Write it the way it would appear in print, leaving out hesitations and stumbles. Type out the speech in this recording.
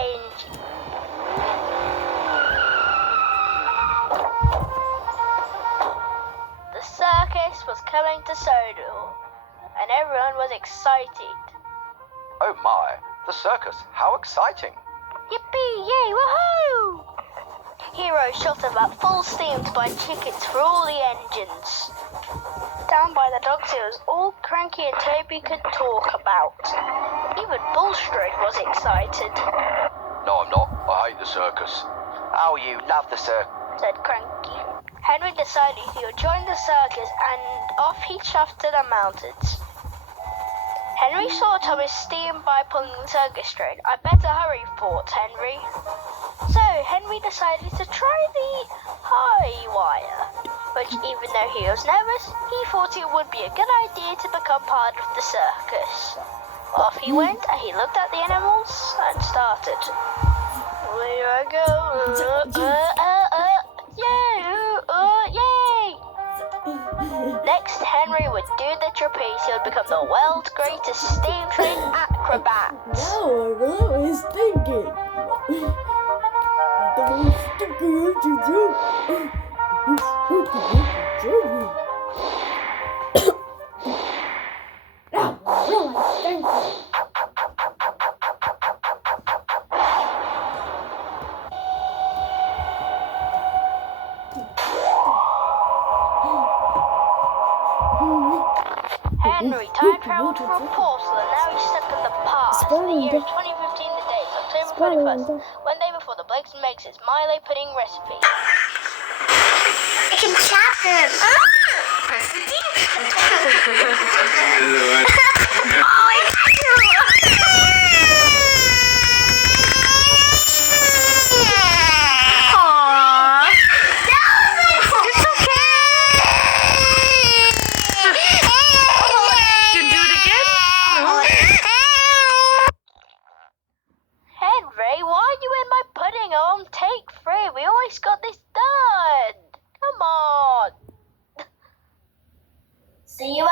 engine. The circus was coming to Sodor, and everyone was excited. Oh my, the circus, how exciting! Yippee, yay, woohoo! Heroes shot about full steam to buy tickets for all the engines. Down by the docks it was all Cranky and Toby could talk about. Even Bulstrode was excited. No, I'm not. I hate the circus. Oh, you love the circus, said Cranky. Henry decided he would join the circus and off he chuffed to the mountains. Henry saw Thomas steam by pulling the circus train. I better hurry, thought Henry. So Henry decided to try the high wire, which even though he was nervous, he thought it would be a good idea to become part of the circus. Off he went and he looked at the animals and started. Where I go? Yay! Next, Henry would do the trapeze. He would become the world's greatest steam train acrobat. Now I really was thinking. Henry time traveled through a portal and now he's stuck in the past. The year is 2015, the date is October 21st, one day before the Blakeson makes his Milo pudding recipe. I can chop him. Press the D. Oh, I got you. Aww. It's okay. You do it again? Henry, why are you in my pudding? I'm on take 3. We always got this done. Come on. See you